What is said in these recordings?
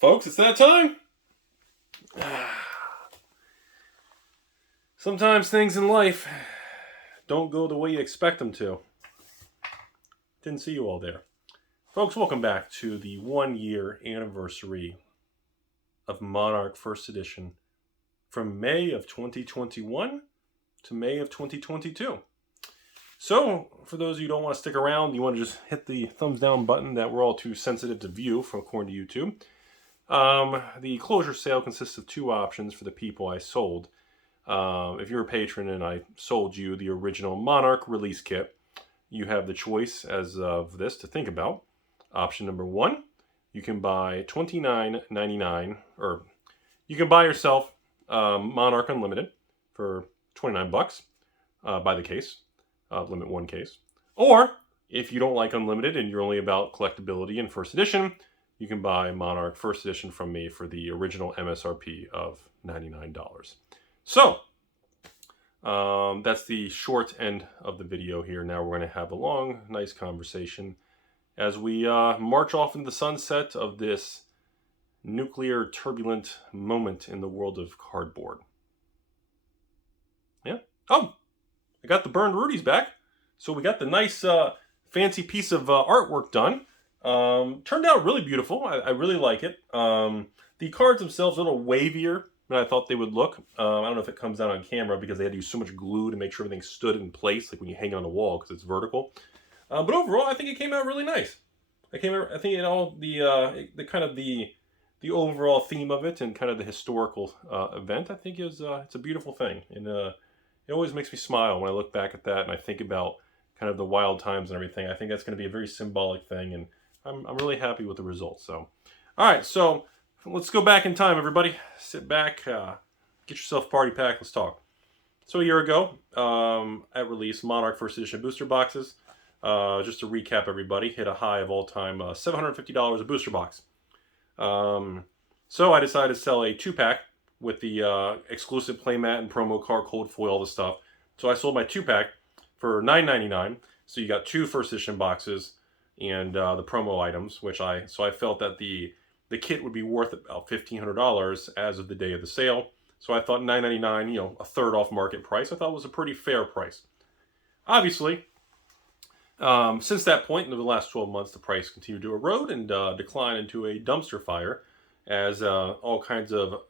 Folks, it's that time. Sometimes things in life don't go the way you expect them to. Didn't see you all there. Folks, welcome back to the 1-year anniversary of Monarch First Edition from May of 2021 to May of 2022. So, for those of you who don't want to stick around, you want to just hit the thumbs down button that we're all too sensitive to view from according to YouTube. The closure sale consists of two options for the people I sold. If you're a patron and I sold you the original Monarch release kit, you have the choice as of this to think about. Option number one, you can buy $29.99, or you can buy yourself Monarch Unlimited for $29 by the case, limit one case. Or if you don't like Unlimited and you're only about collectability and first edition, you can buy Monarch First Edition from me for the original MSRP of $99. So, that's the short end of the video here. Now we're going to have a long, nice conversation as we march off into the sunset of this nuclear turbulent moment in the world of cardboard. Yeah. Oh, I got the burned Rudy's back. So we got the nice fancy piece of artwork done. Turned out really beautiful. I really like it. The cards themselves are a little wavier than I thought they would look. I don't know if it comes out on camera because they had to use so much glue to make sure everything stood in place, like when you hang it on the wall because it's vertical. But overall, I think it came out really nice. I think the kind of the overall theme of it and kind of the historical event, I think is it's a beautiful thing, and it always makes me smile when I look back at that and I think about kind of the wild times and everything. I think that's going to be a very symbolic thing, and I'm really happy with the results. So, all right, so let's go back in time, everybody. Sit back, get yourself a party pack. Let's talk. So a year ago, I released Monarch First Edition booster boxes. Just to recap, everybody, hit a high of all time, $750 a booster box. So I decided to sell a 2-pack with the exclusive playmat and promo card, cold foil, all the stuff. So I sold my 2-pack for $9.99. So you got 2 first edition boxes and the promo items, which I felt that the kit would be worth about $1,500 as of the day of the sale. So I thought $9.99, a third off market price, I thought was a pretty fair price. Obviously, since that point, in the last 12 months, the price continued to erode and decline into a dumpster fire as all kinds of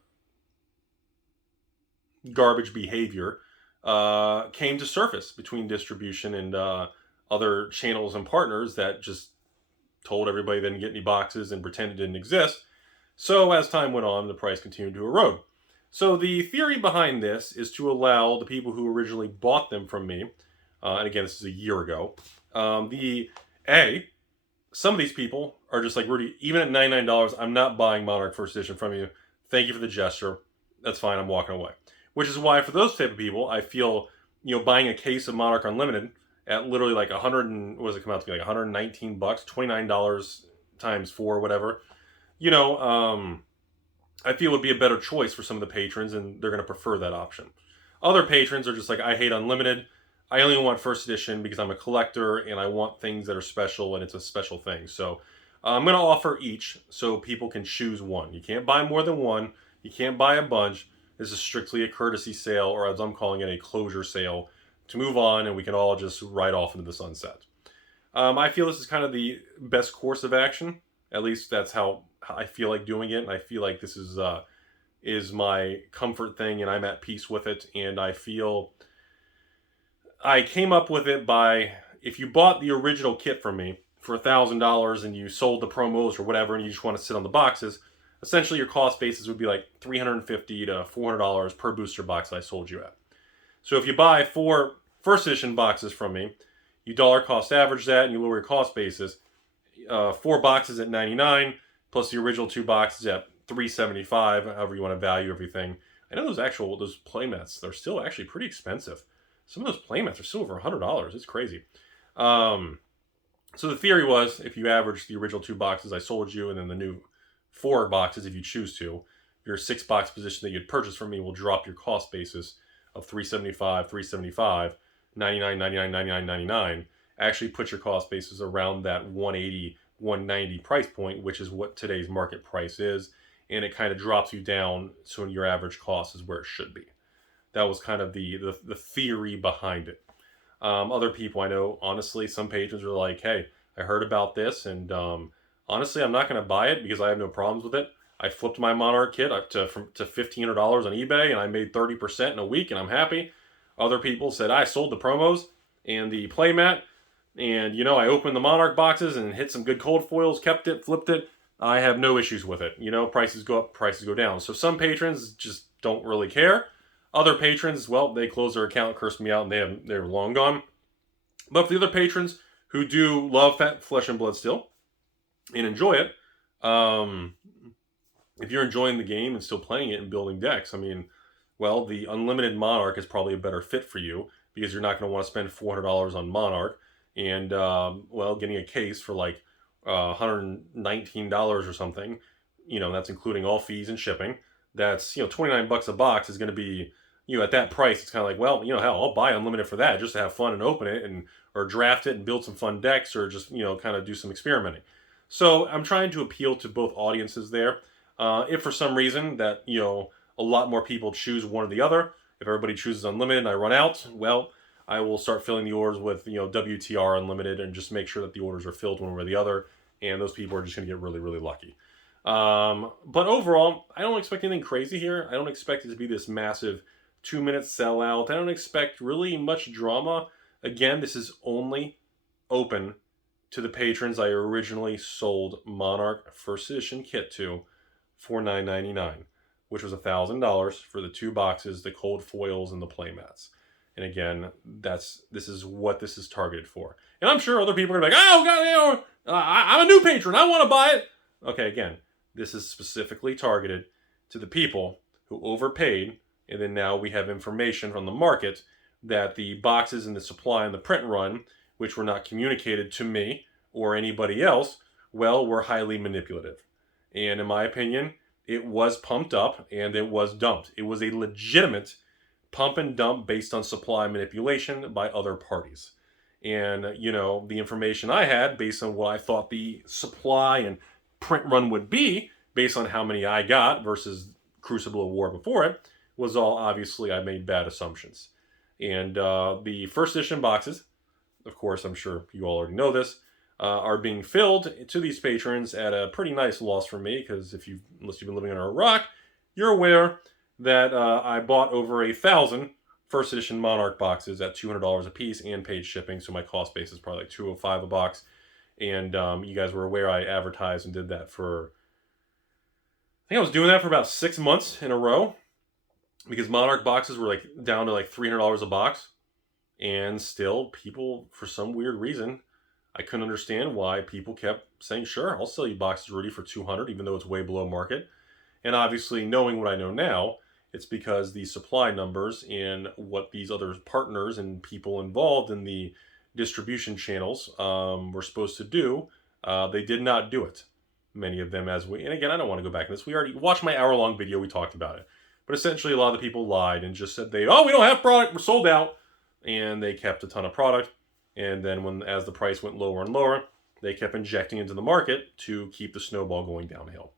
garbage behavior came to surface between distribution and other channels and partners that just told everybody they didn't get any boxes and pretended it didn't exist. So as time went on, the price continued to erode. So the theory behind this is to allow the people who originally bought them from me, and again, this is a year ago, some of these people are just like, Rudy, even at $99, I'm not buying Monarch First Edition from you. Thank you for the gesture. That's fine. I'm walking away. Which is why for those type of people, I feel, buying a case of Monarch Unlimited at literally like what does it come out to be, like $119, $29 times 4, whatever. I feel would be a better choice for some of the patrons, and they're going to prefer that option. Other patrons are just like, I hate Unlimited. I only want first edition because I'm a collector and I want things that are special and it's a special thing. So I'm going to offer each so people can choose one. You can't buy more than one. You can't buy a bunch. This is strictly a courtesy sale, or as I'm calling it, a closure sale, to move on and we can all just ride off into the sunset. I feel this is kind of the best course of action. At least that's how I feel like doing it. And I feel like this is my comfort thing and I'm at peace with it. And I feel I came up with it by, if you bought the original kit from me for $1,000 and you sold the promos or whatever and you just want to sit on the boxes, essentially your cost basis would be like $350 to $400 per booster box that I sold you at. So if you buy 4 first edition boxes from me, you dollar cost average that and you lower your cost basis. 4 boxes at $99 plus the original 2 boxes at $375, however you want to value everything. I know those playmats, they're still actually pretty expensive. Some of those playmats are still over $100. It's crazy. So the theory was, if you average the original 2 boxes I sold you and then the new 4 boxes, if you choose to, your 6-box position that you'd purchase from me will drop your cost basis of $375, $$99, $99, $99, $99, actually put your cost basis around that $180 190 price point, which is what today's market price is, and it kind of drops you down so your average cost is where it should be. That was kind of the theory behind it. Other people I know, honestly, some patrons are like, hey, I heard about this, and honestly, I'm not going to buy it because I have no problems with it. I flipped my Monarch kit up to $1,500 on eBay, and I made 30% in a week, and I'm happy. Other people said, I sold the promos and the playmat, and, I opened the Monarch boxes and hit some good cold foils, kept it, flipped it. I have no issues with it. Prices go up, prices go down. So some patrons just don't really care. Other patrons, well, they closed their account, cursed me out, and they're long gone. But for the other patrons who do love Flesh and Blood still and enjoy it, if you're enjoying the game and still playing it and building decks, well, the Unlimited Monarch is probably a better fit for you because you're not going to want to spend $400 on Monarch and, getting a case for like $119 or something, that's including all fees and shipping. That's, $29 a box is going to be, at that price, it's kind of like, well, hell, I'll buy Unlimited for that just to have fun and open it or draft it and build some fun decks or just, kind of do some experimenting. So I'm trying to appeal to both audiences there. If for some reason that, a lot more people choose one or the other, if everybody chooses Unlimited and I run out, well, I will start filling the orders with, WTR Unlimited and just make sure that the orders are filled one way or the other. And those people are just going to get really, really lucky. But overall, I don't expect anything crazy here. I don't expect it to be this massive 2-minute sellout. I don't expect really much drama. Again, this is only open to the patrons I originally sold Monarch First Edition kit to for $9.99, which was $1,000 for the 2 boxes, the cold foils, and the playmats. And again, this is what this is targeted for. And I'm sure other people are going to be like, oh, God, I'm a new patron. I want to buy it. Okay, again, this is specifically targeted to the people who overpaid, and then now we have information from the market that the boxes and the supply and the print run, which were not communicated to me or anybody else, well, were highly manipulative. And in my opinion, it was pumped up and it was dumped. It was a legitimate pump and dump based on supply manipulation by other parties. And, the information I had based on what I thought the supply and print run would be based on how many I got versus Crucible of War before it was all obviously I made bad assumptions. And the first edition boxes, of course, I'm sure you all already know this, are being filled to these patrons at a pretty nice loss for me because unless you've been living under a rock, you're aware that I bought over 1,000 first edition Monarch boxes at $200 a piece and paid shipping, so my cost base is probably like $205 a box. And you guys were aware I advertised and did that for, I think I was doing that for about 6 months in a row because Monarch boxes were like down to like $300 a box. And still, people, for some weird reason, I couldn't understand why people kept saying, sure, I'll sell you boxes, Rudy, for $200, even though it's way below market. And obviously, knowing what I know now, it's because the supply numbers and what these other partners and people involved in the distribution channels were supposed to do, they did not do it. Many of them, and again, I don't want to go back to this. We already watched my hour-long video. We talked about it. But essentially, a lot of the people lied and just said we don't have product. We're sold out. And they kept a ton of product. And then as the price went lower and lower, they kept injecting into the market to keep the snowball going downhill.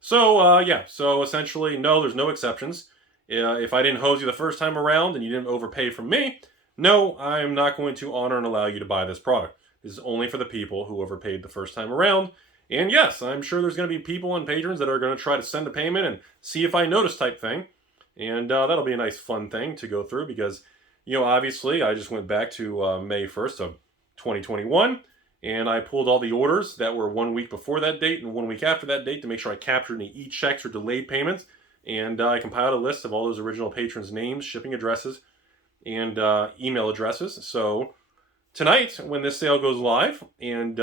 So, so essentially, no, there's no exceptions. If I didn't hose you the first time around and you didn't overpay from me, no, I'm not going to honor and allow you to buy this product. This is only for the people who overpaid the first time around. And yes, I'm sure there's going to be people and patrons that are going to try to send a payment and see if I notice type thing. And that'll be a nice fun thing to go through because, obviously I just went back to May 1st of 2021 and I pulled all the orders that were 1 week before that date and 1 week after that date to make sure I captured any e-checks or delayed payments. And I compiled a list of all those original patrons' names, shipping addresses, and email addresses. So tonight, when this sale goes live, and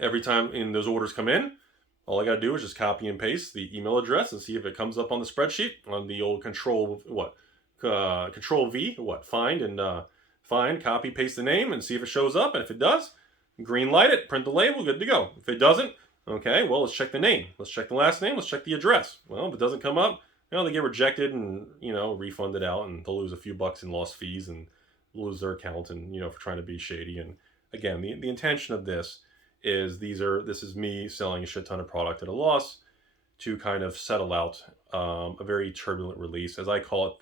every time those orders come in, all I got to do is just copy and paste the email address and see if it comes up on the spreadsheet on the old Control V, find, copy, paste the name, and see if it shows up. And if it does, green light it, print the label, good to go. If it doesn't, okay, well, let's check the name. Let's check the last name. Let's check the address. Well, if it doesn't come up, they get rejected and, refunded out, and they'll lose a few bucks in lost fees and lose their account and, for trying to be shady. And again, the intention of this is this is me selling a shit ton of product at a loss to kind of settle out a very turbulent release, as I call it,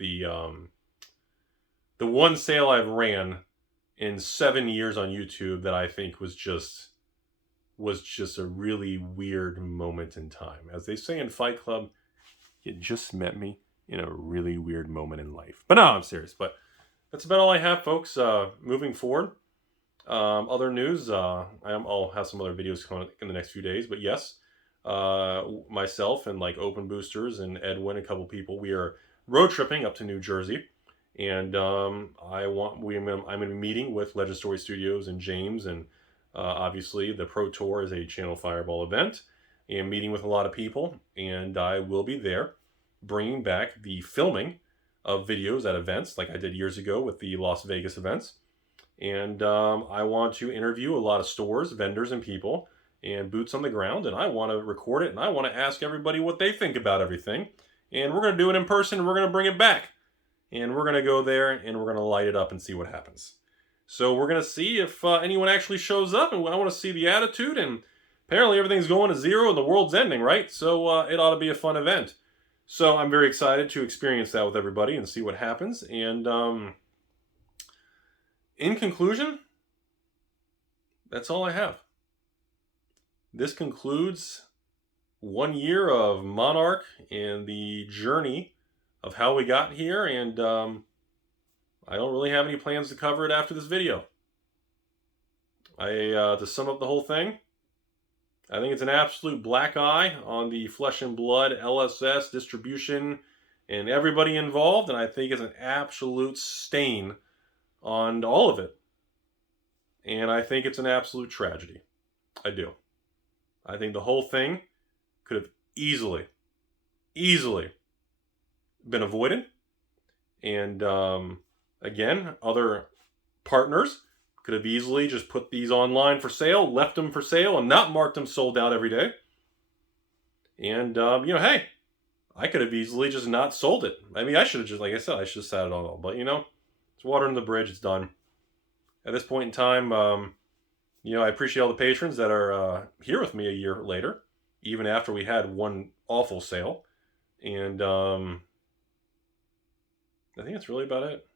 the one sale I've ran in 7 years on YouTube that I think was just a really weird moment in time. As they say in Fight Club, you just met me in a really weird moment in life. But no, I'm serious. But that's about all I have, folks. Moving forward, other news, I'll have some other videos coming in the next few days. But yes, myself and like Open Boosters and Edwin, a couple people, we are road tripping up to New Jersey. And I'm going to be meeting with Legend Story Studios and James, and obviously the Pro Tour is a Channel Fireball event, and meeting with a lot of people. And I will be there bringing back the filming of videos at events like I did years ago with the Las Vegas events. And I want to interview a lot of stores, vendors, and people, and boots on the ground. And I want to record it, and I want to ask everybody what they think about everything. And we're going to do it in person, and we're going to bring it back. And we're going to go there, and we're going to light it up and see what happens. So we're going to see if anyone actually shows up, and I want to see the attitude. And apparently everything's going to zero and the world's ending, right? So it ought to be a fun event. So I'm very excited to experience that with everybody and see what happens. And in conclusion, that's all I have. This concludes 1 year of Monarch and the journey of how we got here, and I don't really have any plans to cover it after this video. To sum up the whole thing, I think it's an absolute black eye on the Flesh and Blood LSS distribution and everybody involved, and I think it's an absolute stain on all of it. And I think it's an absolute tragedy. I do. I think the whole thing could have easily been avoided. And again, other partners could have easily just put these online for sale, left them for sale, and not marked them sold out every day. And, hey, I could have easily just not sold it. I mean, I should have just, like I said, I should have sat it all. But, it's water under the bridge. It's done. At this point in time, I appreciate all the patrons that are here with me a year later, even after we had one awful sale. And I think that's really about it.